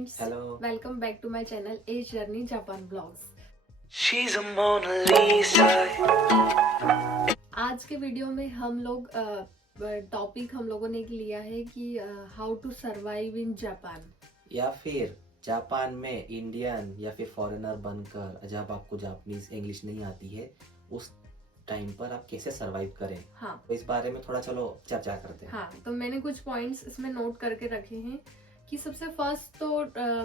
friends, Hello. welcome back to my channel Age Journey Japan Vlogs. She's a Mona Lisa. आज के video में हम लोग topic हम लोगों ने लिया है कि how to survive in Japan. या फिर जापान में इंडियन या फिर फॉरेनर बनकर जब आपको जापानीज इंग्लिश नहीं आती है उस टाइम पर आप कैसे सरवाइव करें. हाँ तो इस बारे में थोड़ा चलो चर्चा करते हैं. हाँ, तो मैंने कुछ पॉइंट्स इसमें नोट करके रखे हैं कि सबसे फर्स्ट तो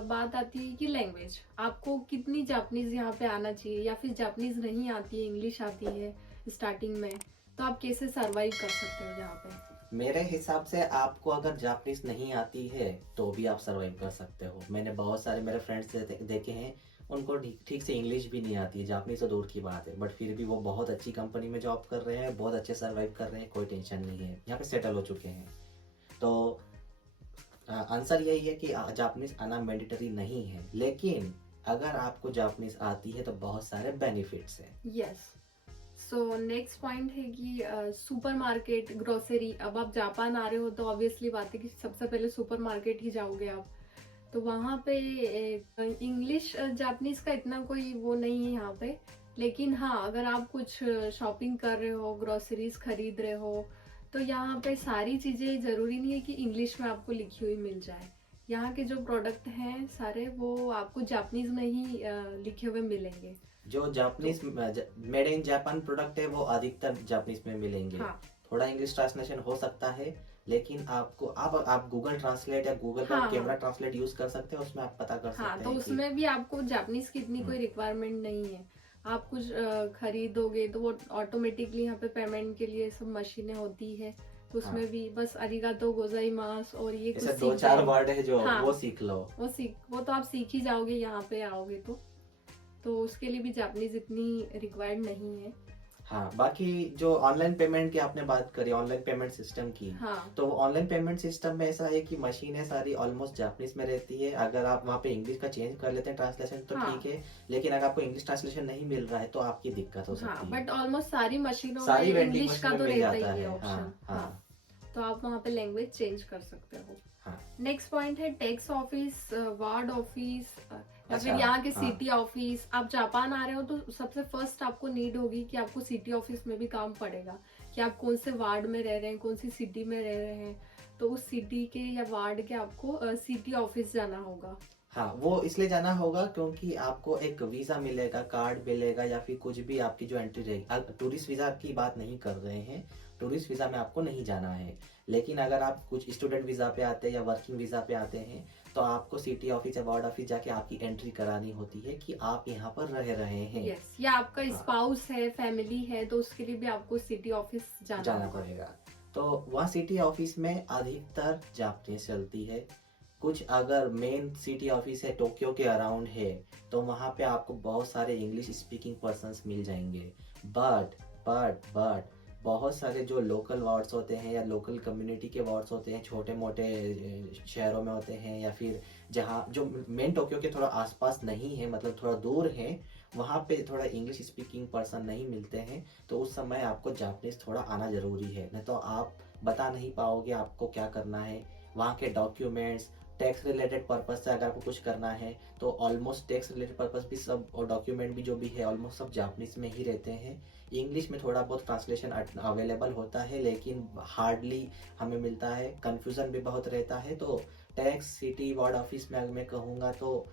बात आती है कि लैंग्वेज. आपको कितनी जापानीज यहाँ पे आना चाहिए, या फिर जापानीज नहीं आती है, इंग्लिश आती है स्टार्टिंग में, तो आप कैसे सरवाइव कर सकते हो यहाँ पे. मेरे हिसाब से आपको अगर जापानीज नहीं आती है तो भी आप सरवाइव कर सकते हो. मैंने बहुत सारे मेरे फ्रेंड्स देखे हैं, उनको ठीक से इंग्लिश भी नहीं आती है, जापानीज तो दूर की बात है, बट फिर भी वो बहुत अच्छी कंपनी में जॉब कर रहे हैं, बहुत अच्छे सरवाइव कर रहे हैं, कोई टेंशन नहीं है, यहाँ पे सेटल हो चुके हैं. तो आंसर यही है कि जापानीज आना मैंडेटरी नहीं है, लेकिन अगर आपको जापानीज आती है तो बहुत सारे बेनिफिट्स हैं. यस. सो नेक्स्ट पॉइंट है कि सुपरमार्केट, ग्रोसरी. अब आप जापान आ रहे हो तो ऑब्वियसली बात है कि सबसे पहले सुपरमार्केट ही जाओगे आप, तो वहाँ पे इंग्लिश जापानीज का इतना कोई वो नहीं है यहाँ पे. लेकिन हाँ, अगर आप कुछ शॉपिंग कर रहे हो, ग्रोसरीज खरीद रहे हो, तो यहाँ पे सारी चीजें जरूरी नहीं है कि इंग्लिश में आपको लिखी हुई मिल जाए. यहाँ के जो प्रोडक्ट हैं सारे वो आपको जापानीज में ही लिखे हुए मिलेंगे. जो Japanese made in Japan product है वो अधिकतर जापानीज में मिलेंगे. हाँ थोड़ा इंग्लिश ट्रांसलेशन हो सकता है, लेकिन आपको आप गूगल ट्रांसलेट या गूगल का हाँ कैमरा ट्रांसलेट यूज कर सकते हैं, उसमें आप पता कर सकते हाँ, तो हैं उसमें भी आपको जापानीज की इतनी कोई रिक्वायरमेंट नहीं है. आप कुछ खरीदोगे तो वो ऑटोमेटिकली यहाँ पे पेमेंट के लिए सब मशीनें होती है, तो उसमें हाँ. भी बस अरिगातो गोजाइमास और ये कुछ ऐसे सीख 2-4 जाओ. वर्ड है जो हाँ. वो सीख लो. वो तो आप सीख ही जाओगे यहाँ पे आओगे तो उसके लिए भी जापानीज इतनी रिक्वायर्ड नहीं है. हाँ, बाकी जो ऑनलाइन पेमेंट की आपने बात करी, ऑनलाइन पेमेंट सिस्टम की, हाँ तो ऑनलाइन पेमेंट सिस्टम में ऐसा है कि मशीनें सारी ऑलमोस्ट जापानीज में रहती है. अगर आप वहाँ पे इंग्लिश का चेंज कर लेते हैं ट्रांसलेशन तो हाँ. ठीक है, लेकिन अगर आपको इंग्लिश ट्रांसलेशन नहीं मिल रहा है तो आपकी दिक्कत हो हाँ, सकती है. बट ऑलमोस्ट सारी मशीनों सारी में वेंडिंग इंग्लिश का मशीन तो में मिल रहता जाता ही है है. ऑप्शन. हाँ हाँ, हाँ तो आप वहाँ पे लैंग्वेज चेंज कर सकते हो. हाँ. नेक्स्ट पॉइंट है टैक्स ऑफिस, वार्ड ऑफिस, या फिर अच्छा, यहाँ के हाँ. City office. आप जापान आ रहे हो तो सबसे फर्स्ट आपको नीड होगी कि आपको सिटी ऑफिस में भी काम पड़ेगा कि आप कौन से वार्ड में रह रहे हैं, कौन सी सिटी में रह रहे हैं, तो उस सिटी के या वार्ड के आपको सिटी ऑफिस जाना होगा. हाँ, वो इसलिए जाना होगा क्योंकि आपको एक वीजा मिलेगा, कार्ड मिलेगा, या फिर कुछ भी आपकी जो एंट्री रहेगी. टूरिस्ट वीजा की बात नहीं कर रहे हैं, टूरिस्ट वीजा में आपको नहीं जाना है. लेकिन अगर आप कुछ स्टूडेंट वीजा पे आते हैं या वर्किंग वीजा पे आते हैं तो आपको सिटी ऑफिस या वार्ड ऑफिस जाके आपकी एंट्री करानी होती है कि आप यहाँ पर रह रहे हैं. यस, या आपका हाँ. स्पाउस है, फैमिली है, तो उसके लिए भी आपको सिटी ऑफिस जाना होगा. पड़ेगा. तो वहाँ सिटी ऑफिस में अधिकतर जापानीज चलती है. कुछ अगर मेन सिटी ऑफिस है टोक्यो के अराउंड है तो वहाँ पे आपको बहुत सारे इंग्लिश स्पीकिंग पर्सन्स मिल जाएंगे. बट बहुत सारे जो लोकल वार्ड्स होते हैं या लोकल कम्युनिटी के वार्ड्स होते हैं, छोटे मोटे शहरों में होते हैं, या फिर जहाँ जो मेन टोक्यो के थोड़ा आसपास नहीं है, मतलब थोड़ा दूर है, वहाँ पे थोड़ा इंग्लिश स्पीकिंग पर्सन नहीं मिलते हैं. तो उस समय आपको जापानीज थोड़ा आना जरूरी है, नहीं तो आप बता नहीं पाओगे आपको क्या करना है. वहाँ के डॉक्यूमेंट्स, टैक्स रिलेटेड पर्पज से अगर आपको कुछ करना है तो ऑलमोस्ट टैक्स रिलेटेड पर्पज भी सब, और डॉक्यूमेंट भी जो भी है ऑलमोस्ट सब जापानीज में ही रहते हैं. इंग्लिश में थोड़ा बहुत ट्रांसलेशन अवेलेबल होता है, लेकिन हार्डली हमें मिलता है, कंफ्यूजन भी बहुत रहता है. तो टैक्स, सिटी, वार्ड ऑफिस में मैं कहूँगा तो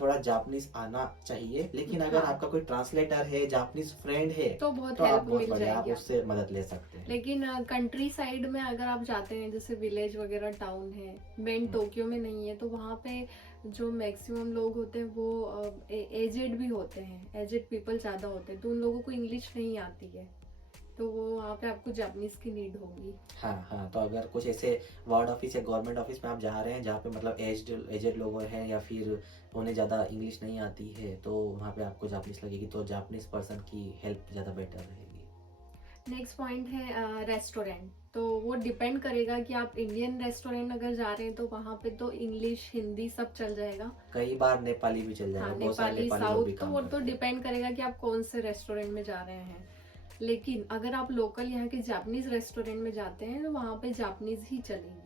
थोड़ा जापानीज आना चाहिए. लेकिन अगर हाँ. आपका कोई ट्रांसलेटर है, जापानीज फ्रेंड है, तो बहुत तो आप हेल्प बहुत मिल बढ़िया, आप जाएगी. उससे मदद ले सकते हैं. लेकिन कंट्री साइड में अगर आप जाते हैं, जैसे विलेज वगैरह, टाउन है, मेन टोक्यो में नहीं है, तो वहाँ पे जो मैक्सिमम लोग होते हैं वो एजेड भी होते हैं, एजेड पीपल ज्यादा होते हैं, तो उन लोगों को इंग्लिश नहीं आती है, तो वो वहाँ पे आपको जापानीज की नीड होगी. हाँ, तो अगर कुछ ऐसे वार्ड ऑफिस या गवर्नमेंट ऑफिस में आप जा रहे हैं जहाँ पे मतलब एजेड लोग हैं या फिर उन्हें ज़्यादा इंग्लिश नहीं आती है, तो वहाँ पे आपको जापानीज लगेगी, तो जापानीज पर्सन की हेल्प ज़्यादा बेटर रहेगी. नेक्स्ट पॉइंट है रेस्टोरेंट. तो वो डिपेंड करेगा कि आप इंडियन रेस्टोरेंट अगर जा रहे हैं तो वहाँ पे तो इंग्लिश, हिंदी सब चल जाएगा. कई बार नेपाली भी चल जाएगा. हाँ, बहुत सारे नेपाली, नेपाली लोग भी साउथ, तो काम वो करते तो हैं. डिपेंड करेगा कि आप कौन से रेस्टोरेंट में जा रहे हैं. लेकिन अगर आप लोकल यहाँ के जापानीज रेस्टोरेंट में जाते हैं तो वहाँ पे जापानीज ही चलेगी.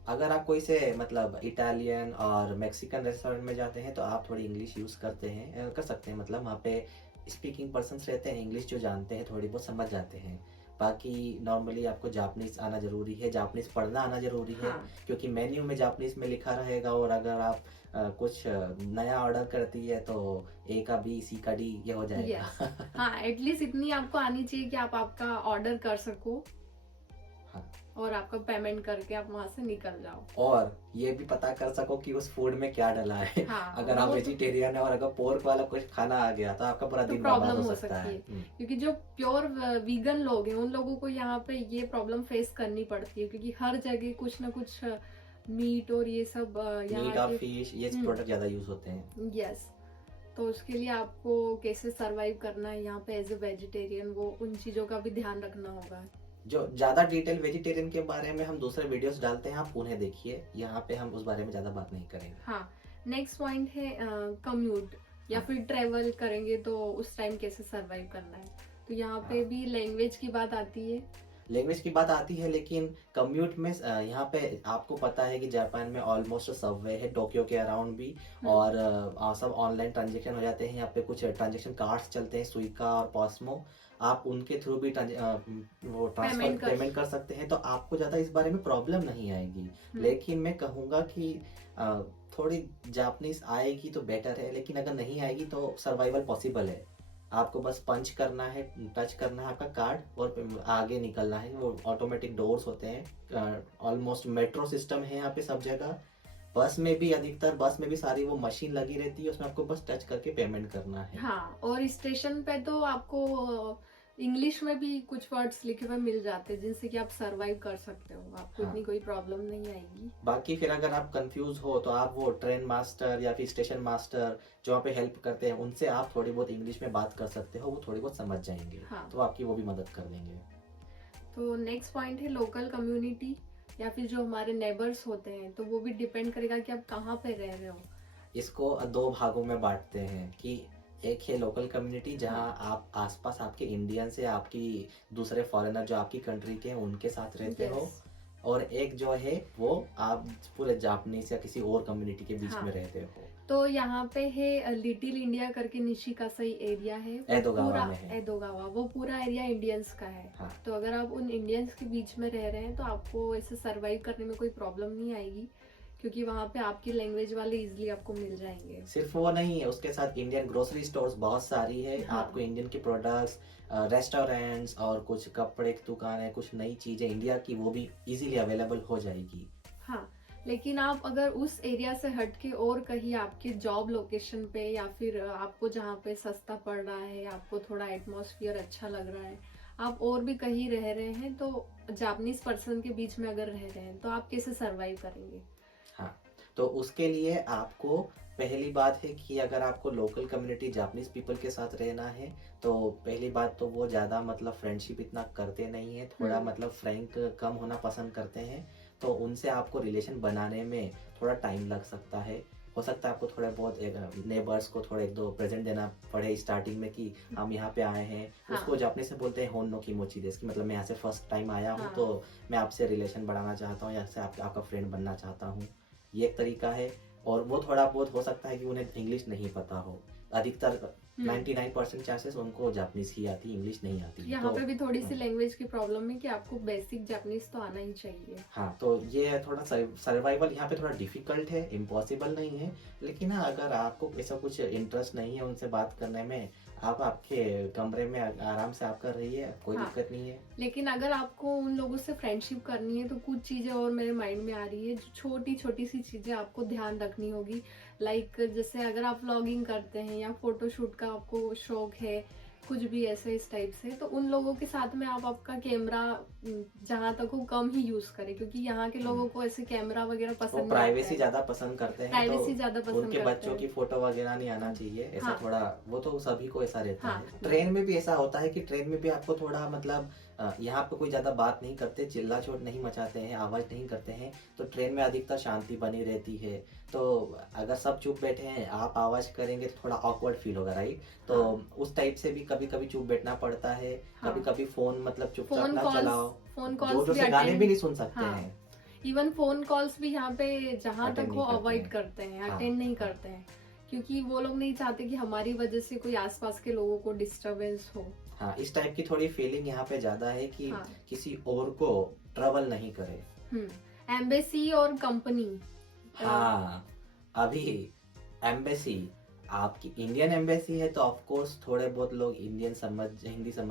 अगर आप कोई से मतलब इटालियन और मैक्सिकन रेस्टोरेंट में जाते हैं तो आप थोड़ी इंग्लिश यूज़ करते हैं कर सकते हैं, मतलब वहाँ पे स्पीकिंग पर्सन्स रहते हैं, इंग्लिश जो जानते हैं थोड़ी बहुत समझ जाते हैं। बाकी नॉर्मली आपको जापनीज़ आना ज़रूरी है, जापनीज़ पढ़ना आना ज़रूरी है, हाँ क्योंकि मेन्यू में जापनीज़ में लिखा रहेगा, और अगर आप कुछ नया ऑर्डर करती है तो ए का बी सी का डी ये हो जाएगा। यस हाँ, एटलीस्ट इतनी आपको आनी चाहिए कि आप आपका ऑर्डर कर सको हाँ। और आपका पेमेंट करके आप वहां से निकल जाओ। और ये भी पता कर सको कि उस फूड में क्या डला है। हाँ अगर आप वो तो वेजिटेरियन है और अगर पोर्क वाला कुछ खाना आ गया तो आपका पूरा दिन बर्बाद प्रॉब्लम हो हो सकता सकती है। है, क्योंकि जो प्योर वीगन लोग हैं उन लोगों को यहाँ पे ये प्रॉब्लम फेस करनी पड़ती है, क्योंकि हर जगह कुछ ना कुछ मीट और ये सब मीट यहाँ और के। फिश ये प्रोडक्ट ज्यादा यूज होते हैं। यस, तो उसके लिए आपको कैसे सरवाइव करना है यहाँ पे एज ए वेजिटेरियन, वो उन चीजों का भी ध्यान रखना होगा। जो ज्यादा डिटेल वेजिटेरियन के बारे में हम दूसरे वीडियोस डालते हैं, आप उन्हें देखिए, यहाँ पे हम उस बारे में ज्यादा बात नहीं करेंगे। हाँ, नेक्स्ट पॉइंट है कम्यूट या हाँ। फिर ट्रेवल करेंगे तो उस टाइम कैसे सरवाइव करना है। तो यहाँ पे हाँ। भी लैंग्वेज की बात आती है। लैंग्वेज की बात आती है, लेकिन कम्यूट में यहाँ पे आपको पता है कि जापान में ऑलमोस्ट सबवे है, टोक्यो के अराउंड भी, और सब ऑनलाइन ट्रांजेक्शन हो जाते हैं। यहाँ पे कुछ ट्रांजेक्शन कार्ड्स चलते हैं, सुइका और पॉस्मो, आप उनके थ्रू भी वो ट्रांसफर पेमेंट कर सकते हैं, तो आपको ज़्यादा इस बारे में प्रॉब्लम नहीं आएगी। लेकिन मैं कहूँगा कि थोड़ी जापनीज आएगी तो बेटर है, लेकिन अगर नहीं आएगी तो सर्वाइवल पॉसिबल है। आपको बस पंच करना है, टच करना है आपका कार्ड और आगे निकलना है। वो ऑटोमेटिक डोर्स होते हैं, ऑलमोस्ट मेट्रो सिस्टम है यहाँ पे सब जगह। बस में भी, अधिकतर बस में भी सारी वो मशीन लगी रहती है, उसमें आपको बस टच करके पेमेंट करना है। हाँ, और स्टेशन पे तो आपको इंग्लिश में भी कुछ वर्ड्स लिखे हुए मिल जाते हैं जिनसे कि आप सरवाइव कर सकते हो, आपको हाँ। इतनी कोई प्रॉब्लम नहीं आएगी। बाकी फिर अगर आप कंफ्यूज हो तो आप वो ट्रेन मास्टर या फिर स्टेशन मास्टर जो वहाँ पे हेल्प करते हैं, उनसे आप थोड़ी बहुत इंग्लिश में बात कर सकते हो, वो थोड़ी बहुत समझ जाएंगे। हाँ। तो आपकी वो भी मदद कर देंगे। तो नेक्स्ट पॉइंट है लोकल कम्युनिटी या फिर जो हमारे नेबर्स होते हैं, तो वो भी डिपेंड करेगा कि आप कहाँ पे रह रहे हो। इसको दो भागों में बांटते हैं कि एक है लोकल कम्युनिटी, जहाँ आप आसपास आपके इंडियन से, आपकी दूसरे फॉरेनर जो आपकी कंट्री के हैं उनके साथ रहते हो, और एक जो है वो आप पूरे जापानीज या किसी और कम्युनिटी के बीच में रहते हो। तो यहाँ पे है लिटिल इंडिया करके निशिकासाई एरिया है, एदोगावा में है। एदोगावा, वो पूरा एरिया इंडियंस का है। हाँ। तो अगर आप उन इंडियंस के बीच में रह रहे हैं तो आपको ऐसे सरवाइव करने में कोई प्रॉब्लम नहीं आएगी, क्योंकि वहाँ पे आपकी लैंग्वेज वाले इजीली आपको मिल जाएंगे। सिर्फ वो नहीं है, उसके साथ इंडियन ग्रोसरी स्टोर्स बहुत सारी है। हाँ। आपको इंडियन के प्रोडक्ट्स, रेस्टोरेंट्स और कुछ कपड़े की दुकान है, कुछ नई चीजें इंडिया की, वो भी इजीली अवेलेबल हो जाएगी। हाँ, लेकिन आप अगर उस एरिया से हट के और कहीं आपके जॉब लोकेशन पे या फिर आपको जहाँ पे सस्ता पड़ रहा है, आपको थोड़ा एटमॉस्फेयर अच्छा लग रहा है, आप और भी कहीं रह रहे हैं, तो जापानीज पर्सन के बीच में अगर रह रहे हैं तो आप कैसे सरवाइव करेंगे। हाँ, तो उसके लिए आपको पहली बात है कि अगर आपको लोकल कम्युनिटी जापानीज पीपल के साथ रहना है, तो पहली बात तो वो ज़्यादा मतलब फ्रेंडशिप इतना करते नहीं है, थोड़ा मतलब फ्रैंक कम होना पसंद करते हैं, तो उनसे आपको रिलेशन बनाने में थोड़ा टाइम लग सकता है। हो सकता है आपको थोड़ा बहुत नेबर्स को थोड़ा एक दो प्रेजेंट देना पड़े स्टार्टिंग में कि हम यहाँ पे आए हैं। हाँ। उसको जापानीज से बोलते हैं होन्नो किमोची देsu, मतलब मैं यहाँ से फर्स्ट टाइम आया हूँ, हाँ। तो मैं आपसे रिलेशन बढ़ाना चाहता हूँ, या से आपका फ्रेंड बनना चाहता हूँ। ये एक तरीका है। और वो थोड़ा बहुत हो सकता है कि उन्हें इंग्लिश नहीं पता हो, अधिकतर 99% चांसेस उनको जापानीज ही आती, इंग्लिश नहीं आती। यहाँ पे भी थोड़ी सी लैंग्वेज की प्रॉब्लम है कि आपको बेसिक जापानीज तो आना ही चाहिए। हाँ, तो ये थोड़ा सर्वाइवल यहाँ पे थोड़ा डिफिकल्ट है, इम्पॉसिबल नहीं है, लेकिन हाँ, अगर आपको ऐसा कुछ इंटरेस्ट नहीं है उनसे बात करने में, आप आपके कमरे में आराम से आप कर रही है, कोई दिक्कत नहीं है। लेकिन अगर आपको उन लोगों से फ्रेंडशिप करनी है तो कुछ चीजें और मेरे माइंड में आ रही है, जो छोटी छोटी सी चीजें आपको ध्यान रखनी होगी। लाइक जैसे अगर आप व्लॉगिंग करते हैं या फोटोशूट का आपको शौक है, कुछ भी ऐसे इस टाइप से, तो उन लोगों के साथ में आप आपका कैमरा जहाँ तक हो कम ही यूज करें, क्योंकि यहाँ के लोगों को ऐसे कैमरा वगैरह पसंद वो नहीं प्राइवेसी आता है। ज्यादा पसंद करते हैं, प्राइवेसी ज्यादा पसंद उनके करते बच्चों हैं। की फोटो वगैरह नहीं आना चाहिए, ऐसा हाँ। थोड़ा वो तो सभी को ऐसा रहता हाँ। है। ट्रेन में भी ऐसा होता है कि ट्रेन में भी आपको थोड़ा मतलब यहाँ पे कोई ज्यादा बात नहीं करते, चिल्ला चोट नहीं मचाते हैं, आवाज नहीं करते हैं, तो ट्रेन में अधिकतर शांति बनी रहती है। तो अगर सब चुप बैठे हैं, आप आवाज करेंगे तो थोड़ा ऑकवर्ड फील होगा, राइट। तो उस टाइप से भी कभी कभी चुप बैठना पड़ता है। कभी कभी फोन मतलब चुपचाप ना चलाओ, फोन जोर कॉल्स जोर से गाने भी नहीं सुन सकते हैं। इवन फोन कॉल्स भी यहाँ पे जहाँ तक Attend हो नहीं करते अवॉइड हैं। करते हैं, हाँ, अटेंड नहीं हाँ। करते हैं, क्योंकि वो लोग नहीं चाहते कि हमारी वजह से कोई आसपास के लोगों को डिस्टरबेंस हो। हाँ, इस टाइप की थोड़ी फीलिंग यहाँ पे ज्यादा है कि हाँ। किसी और को ट्रबल नहीं करे। एम्बेसी और कंपनी। हाँ, अभी एम्बेसी, आपकी इंडियन एम्बेसी है तो ऑफ कोर्स थोड़े बहुत लोग हिंदी समझ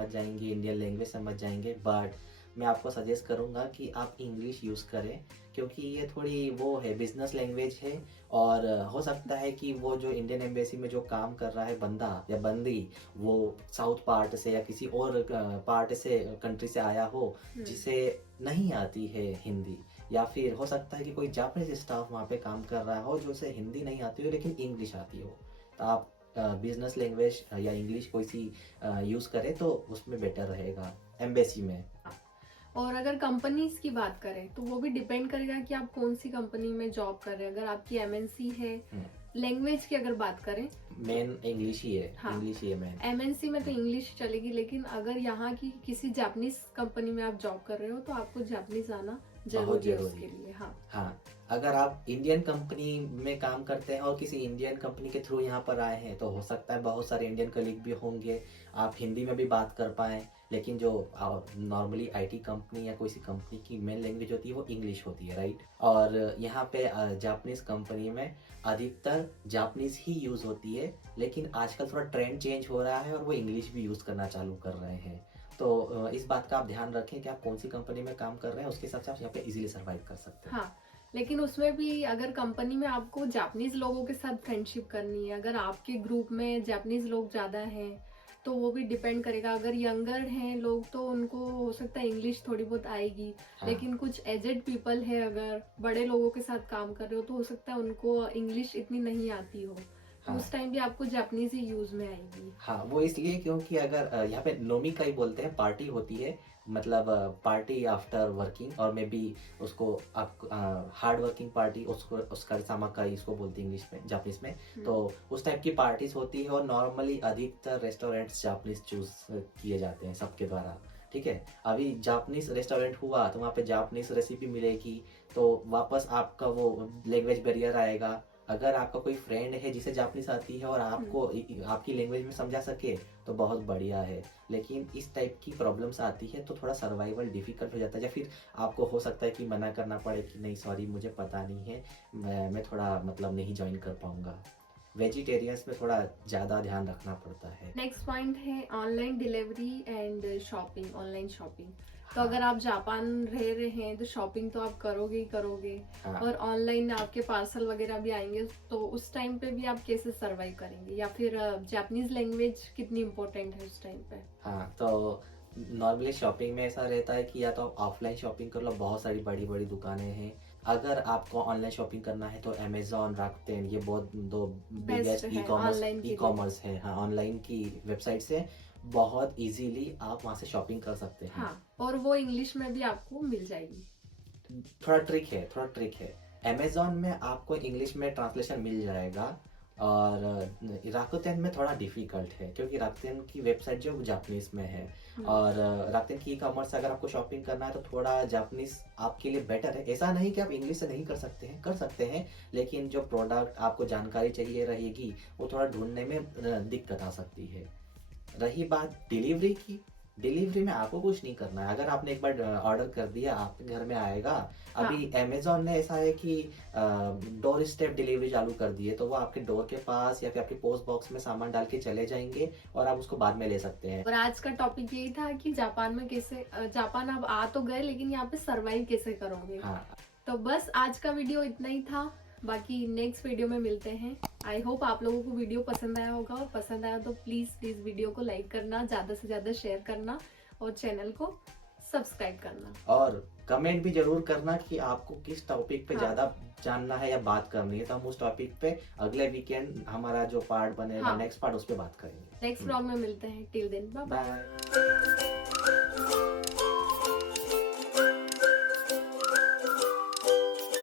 जाएंगे, इंडियन लैंग्वेज समझ जाएंगे, बट मैं आपको सजेस्ट करूंगा कि आप इंग्लिश यूज़ करें, क्योंकि ये थोड़ी वो है, बिजनेस लैंग्वेज है। और हो सकता है कि वो जो इंडियन एम्बेसी में जो काम कर रहा है बंदा या बंदी, वो साउथ पार्ट से या किसी और पार्ट से, कंट्री से आया हो जिसे नहीं आती है हिंदी, या फिर हो सकता है कि कोई जापानीज स्टाफ वहाँ पे काम कर रहा हो जो उसे हिंदी नहीं आती हो लेकिन इंग्लिश आती हो। तो आप बिजनेस लैंग्वेज या इंग्लिश कोई सी यूज़ करें तो उसमें बेटर रहेगा एम्बेसी में। और अगर कंपनीज की बात करें तो वो भी डिपेंड करेगा कि आप कौन सी कंपनी में जॉब कर रहे हैं। अगर आपकी एमएनसी है, लैंग्वेज की अगर बात करें, मेन इंग्लिश ही है। हाँ, इंग्लिश ही है मेन। एमएनसी में तो इंग्लिश चलेगी, लेकिन अगर यहाँ की किसी जापानीज कंपनी में आप जॉब कर रहे हो तो आपको जापानीज आना जरूरी है उसके लिए। हाँ, हाँ, अगर आप इंडियन कंपनी में काम करते हैं और किसी इंडियन कंपनी के थ्रू यहाँ पर आए हैं तो हो सकता है बहुत सारे इंडियन कलीग भी होंगे, आप हिंदी में भी बात कर पाएँ, लेकिन जो नॉर्मली आईटी कंपनी या कोई सी कंपनी की मेन लैंग्वेज होती है वो इंग्लिश होती है, राइट। और यहाँ पे जापानीज कंपनी में अधिकतर जापानीज ही यूज़ होती है, लेकिन आजकल थोड़ा ट्रेंड चेंज हो रहा है और वो इंग्लिश भी यूज़ करना चालू कर रहे हैं। तो इस बात का आप ध्यान रखें कि आप कौन सी कंपनी में काम कर रहे हैं, उसके हिसाब से आप यहाँ पे इजीली सर्वाइव कर सकते हैं। हाँ, लेकिन उसमें भी अगर कंपनी में आपको जापानीज लोगों के साथ फ्रेंडशिप करनी है, अगर आपके ग्रुप में जापानीज लोग ज्यादा हैं तो वो भी डिपेंड करेगा। अगर यंगर हैं लोग तो उनको हो सकता है इंग्लिश थोड़ी बहुत आएगी, हाँ। लेकिन कुछ एजेड पीपल है, अगर बड़े लोगों के साथ काम कर रहे हो तो हो सकता है उनको इंग्लिश इतनी नहीं आती हो, तो उस टाइम भी आपको जापानीज ही यूज में आएगी। हाँ, वो इसलिए क्योंकि अगर यहाँ पे नोमी का ही बोलते हैं, पार्टी होती है, मतलब पार्टी आफ्टर वर्किंग, और मे बी उसको आप हार्ड वर्किंग पार्टी, उसको उसका सामाका इसको बोलते हैं इंग्लिश में, जापानीज में। तो उस टाइप की पार्टीज होती है और नॉर्मली अधिकतर रेस्टोरेंट्स जापानीज चूज किए जाते हैं सबके द्वारा, ठीक है। अभी जापानीज रेस्टोरेंट हुआ तो वहाँ पे जापानीज रेसिपी मिलेगी, तो वापस आपका वो लैंग्वेज बैरियर आएगा। अगर आपका कोई फ्रेंड है जिसे जापानीज आती है और आपको आपकी लैंग्वेज में समझा सके तो बहुत बढ़िया है, लेकिन इस टाइप की प्रॉब्लम्स आती है तो थोड़ा सर्वाइवल डिफिकल्ट हो जाता है, या फिर आपको हो सकता है कि मना करना पड़े कि नहीं सॉरी मुझे पता नहीं है, मैं थोड़ा मतलब नहीं ज्वाइन कर पाऊंगा। वेजिटेरियंस में थोड़ा ज़्यादा ध्यान रखना पड़ता है। नेक्स्ट पॉइंट है online delivery and shopping, online shopping. तो अगर आप जापान रह रहे हैं तो शॉपिंग तो आप करोगे ही करोगे, हाँ। और ऑनलाइन आपके पार्सल वगैरह भी आएंगे, तो उस टाइम पे भी आप कैसे सरवाइव करेंगे, या फिर जापानीज लैंग्वेज कितनी इम्पोर्टेंट है उस टाइम पे। हाँ, तो नॉर्मली शॉपिंग में ऐसा रहता है कि या तो आप ऑफलाइन शॉपिंग कर लो, बहुत सारी बड़ी बड़ी दुकानें हैं। अगर आपको ऑनलाइन शॉपिंग करना है तो अमेजोन, राकटेन, ये बहुत दो बिगेस्ट है ऑनलाइन के लिए। ई कॉमर्स है। हाँ, ऑनलाइन की वेबसाइट से बहुत इजीली आप वहाँ से शॉपिंग कर सकते हैं। हाँ, और वो इंग्लिश में भी आपको मिल जाएगी। थोड़ा ट्रिक है। अमेजोन में आपको इंग्लिश में ट्रांसलेशन मिल जाएगा, और राकुतेन में थोड़ा डिफिकल्ट है क्योंकि राकुतेन की वेबसाइट जो जापानीज में है, और राकुतेन की ई कॉमर्स अगर आपको शॉपिंग करना है तो थोड़ा जापानीज आपके लिए बेटर है। ऐसा नहीं कि आप इंग्लिश से नहीं कर सकते हैं, लेकिन जो प्रोडक्ट आपको जानकारी चाहिए रहेगी वो थोड़ा ढूंढने में दिक्कत आ सकती है। रही बात डिलीवरी की, डिलीवरी में आपको कुछ नहीं करना है। अगर आपने एक बार ऑर्डर कर दिया आपके घर में आएगा। अभी अमेजोन ने ऐसा है कि डोर स्टेप डिलीवरी चालू कर दी है, तो वो आपके डोर के पास या फिर आपके पोस्ट बॉक्स में सामान डाल के चले जाएंगे और आप उसको बाद में ले सकते हैं। और आज का टॉपिक यही था कि जापान में कैसे, जापान आप आ तो गए लेकिन यहाँ पे सरवाइव कैसे करोगे। हाँ, तो बस आज का वीडियो इतना ही था, बाकी नेक्स्ट वीडियो में मिलते हैं। आई होप आप लोगों को वीडियो पसंद आया होगा, और पसंद आया तो प्लीज वीडियो को लाइक करना, ज्यादा से ज्यादा शेयर करना और चैनल को सब्सक्राइब करना, और कमेंट भी जरूर करना कि आपको किस टॉपिक पे हाँ। ज्यादा जानना है या बात करनी है, तो हम उस टॉपिक पे अगले वीकेंड हमारा जो पार्ट बनेगा, हाँ। नेक्स्ट पार्ट, उस पे बात करेंगे। नेक्स्ट व्लॉग में मिलते हैं। Till then bye bye. Bye.